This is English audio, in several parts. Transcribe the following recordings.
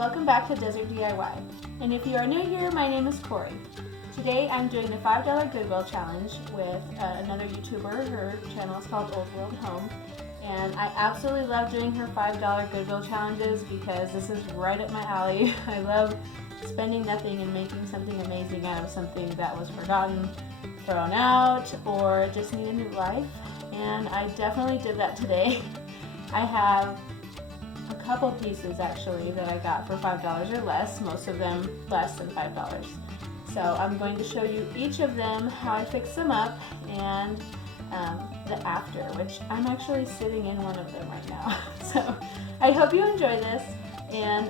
welcome back to Desert DIY. And if you are new here, my name is Corey. Today I'm doing the $5 Goodwill challenge with another YouTuber. Her channel is called Old World Home. And I absolutely love doing her $5 Goodwill challenges because this is right up my alley. I love spending nothing and making something amazing out of something that was forgotten, thrown out, or just need a new life. And I definitely did that today. I have a couple pieces actually that I got for $5 or less, most of them less than $5. So I'm going to show you each of them, how I fix them up, and the after, which I'm actually sitting in one of them right now. So I hope you enjoy this, and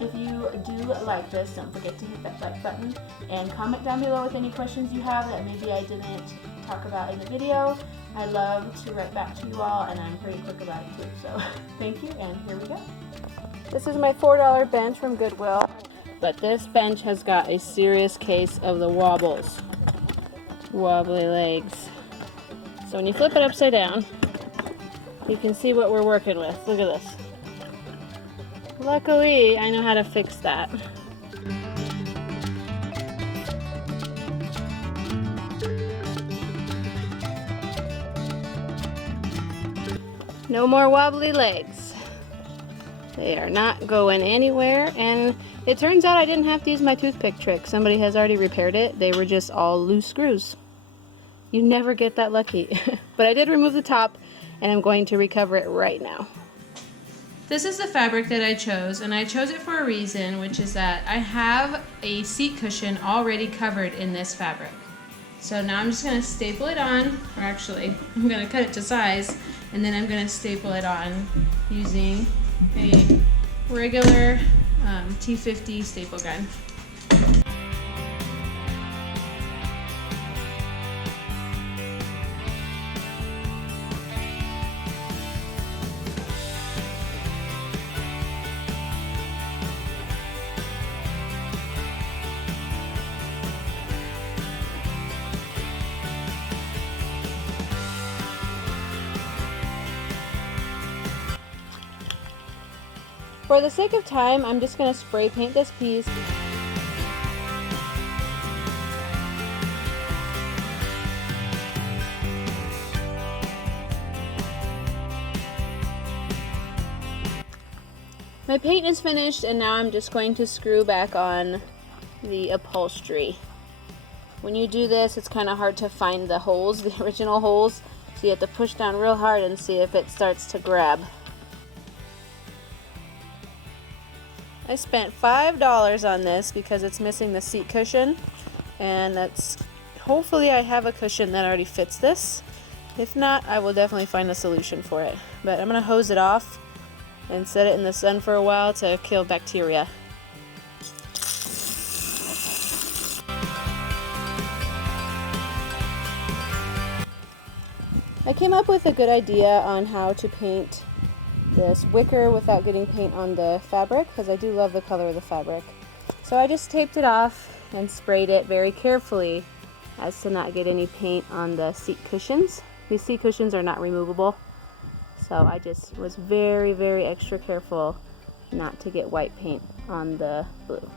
if you do like this, don't forget to hit that like button and comment down below with any questions you have that maybe I didn't talk about in the video. I love to write back to you all, and I'm pretty quick about it too. So thank you, and here we go. This is my $4 bench from Goodwill, but this bench has got a serious case of the wobbles, wobbly legs. So when you flip it upside down, you can see what we're working with. Look at this. Luckily, I know how to fix that. No more wobbly legs. They are not going anywhere, and it turns out I didn't have to use my toothpick trick. Somebody has already repaired it. They were just all loose screws. You never get that lucky. But I did remove the top, and I'm going to recover it right now. This is the fabric that I chose, and I chose it for a reason, which is that I have a seat cushion already covered in this fabric. So now I'm just going to staple it on, or actually I'm going to cut it to size, and then I'm going to staple it on using a regular T50 staple gun. For the sake of time, I'm just going to spray paint this piece. My paint is finished, and now I'm just going to screw back on the upholstery. When you do this, it's kind of hard to find the holes, the original holes, so you have to push down real hard and see if it starts to grab. I spent $5 on this because it's missing the seat cushion, and that's hopefully I have a cushion that already fits this. If not, I will definitely find a solution for it. But I'm going to hose it off and set it in the sun for a while to kill bacteria. I came up with a good idea on how to paint this wicker without getting paint on the fabric, because I do love the color of the fabric. So I just taped it off and sprayed it very carefully as to not get any paint on the seat cushions. These seat cushions are not removable, so I just was very, very extra careful not to get white paint on the blue.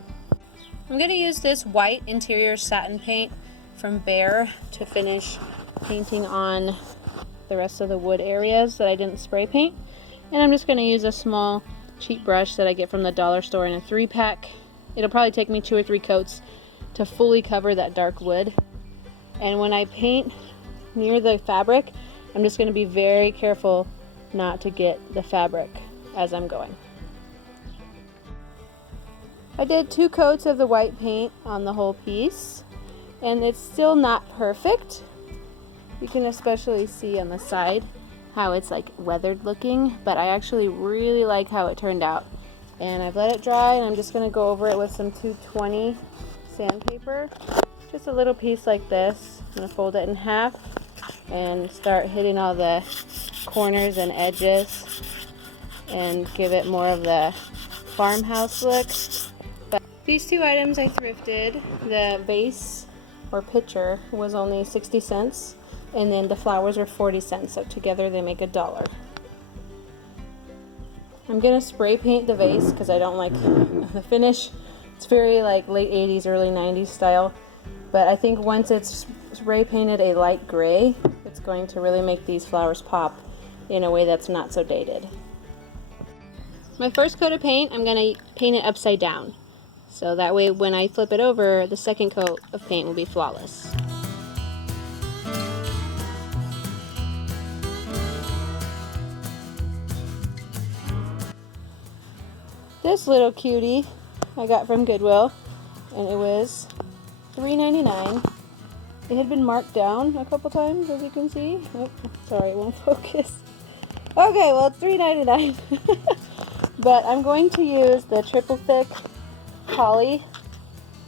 I'm going to use this white interior satin paint from Bear to finish painting on the rest of the wood areas that I didn't spray paint. And I'm just going to use a small cheap brush that I get from the dollar store in a 3-pack. It'll probably take me 2 or 3 coats to fully cover that dark wood. And when I paint near the fabric, I'm just going to be very careful not to get the fabric as I'm going. I did 2 coats of the white paint on the whole piece, and it's still not perfect. You can especially see on the side how it's like weathered looking, but I actually really like how it turned out. And I've let it dry, and I'm just going to go over it with some 220 sandpaper. Just a little piece like this. I'm going to fold it in half and start hitting all the corners and edges and give it more of the farmhouse look. But these 2 items I thrifted. The vase or pitcher was only 60 cents. And then the flowers are 40 cents, so together they make $1. I'm gonna spray paint the vase because I don't like the finish. It's very like late 80s, early 90s style. But I think once it's spray painted a light gray, it's going to really make these flowers pop in a way that's not so dated. My first coat of paint, I'm gonna paint it upside down. So that way when I flip it over, the second coat of paint will be flawless. This little cutie I got from Goodwill, and it was $3.99. It had been marked down a couple times, as you can see. Oh, sorry, it won't focus. Okay, well, it's $3.99. But I'm going to use the triple thick poly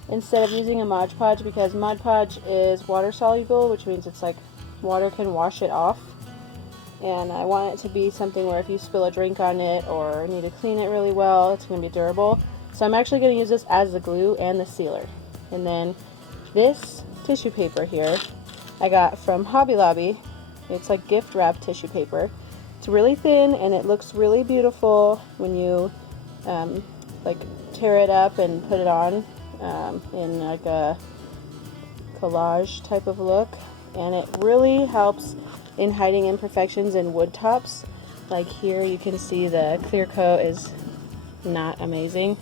instead of using a Mod Podge, because Mod Podge is water soluble, which means it's like water can wash it off. And I want it to be something where if you spill a drink on it or need to clean it really well, it's going to be durable. So I'm actually going to use this as the glue and the sealer. And then this tissue paper here I got from Hobby Lobby. It's like gift wrap tissue paper. It's really thin and it looks really beautiful when you like tear it up and put it on in like a collage type of look. And it really helps in hiding imperfections in wood tops. Like here you can see the clear coat is not amazing.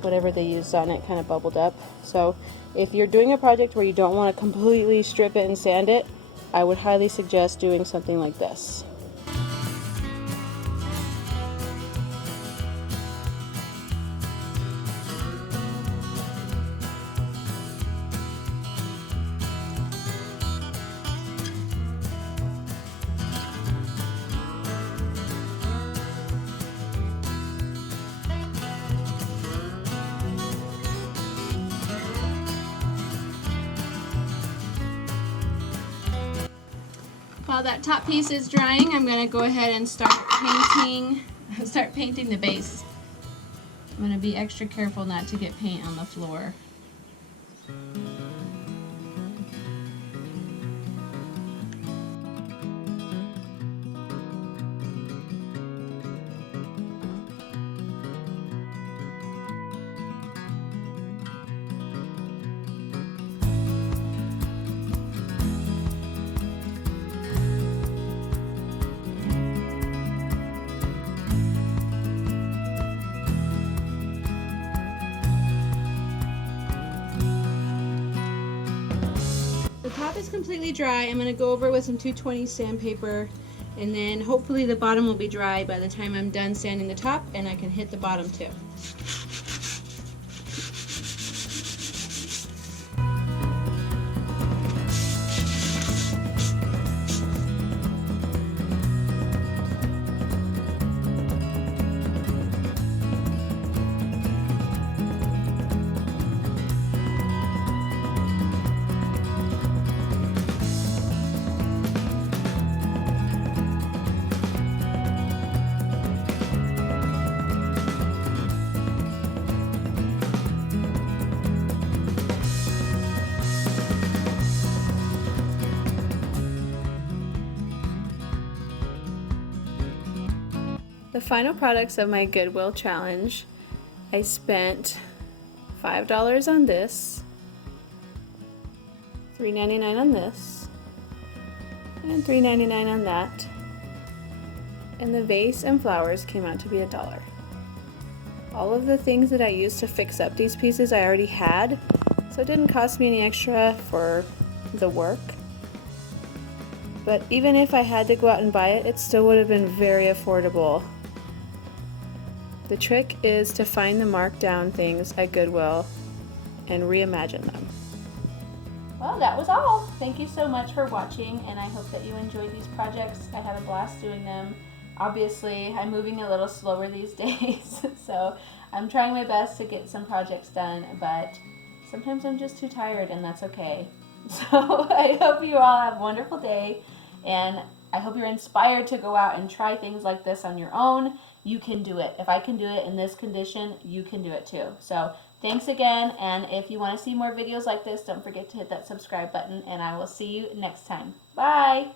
Whatever they used on it kind of bubbled up. So if you're doing a project where you don't want to completely strip it and sand it, I would highly suggest doing something like this. While that top piece is drying, I'm going to go ahead and start painting the base. I'm going to be extra careful not to get paint on the floor. The top is completely dry. I'm going to go over it with some 220 sandpaper, and then hopefully the bottom will be dry by the time I'm done sanding the top, and I can hit the bottom too. The final products of my Goodwill challenge, I spent $5 on this, $3.99 on this, and $3.99 on that, and the vase and flowers came out to be $1. All of the things that I used to fix up these pieces I already had, so it didn't cost me any extra for the work. But even if I had to go out and buy it, it still would have been very affordable. The trick is to find the marked down things at Goodwill and reimagine them. Well, that was all. Thank you so much for watching, and I hope that you enjoyed these projects. I had a blast doing them. Obviously, I'm moving a little slower these days, so I'm trying my best to get some projects done, but sometimes I'm just too tired, and that's okay. So I hope you all have a wonderful day, and I hope you're inspired to go out and try things like this on your own. You can do it. If I can do it in this condition, you can do it too. So thanks again, and if you want to see more videos like this, don't forget to hit that subscribe button, and I will see you next time. Bye!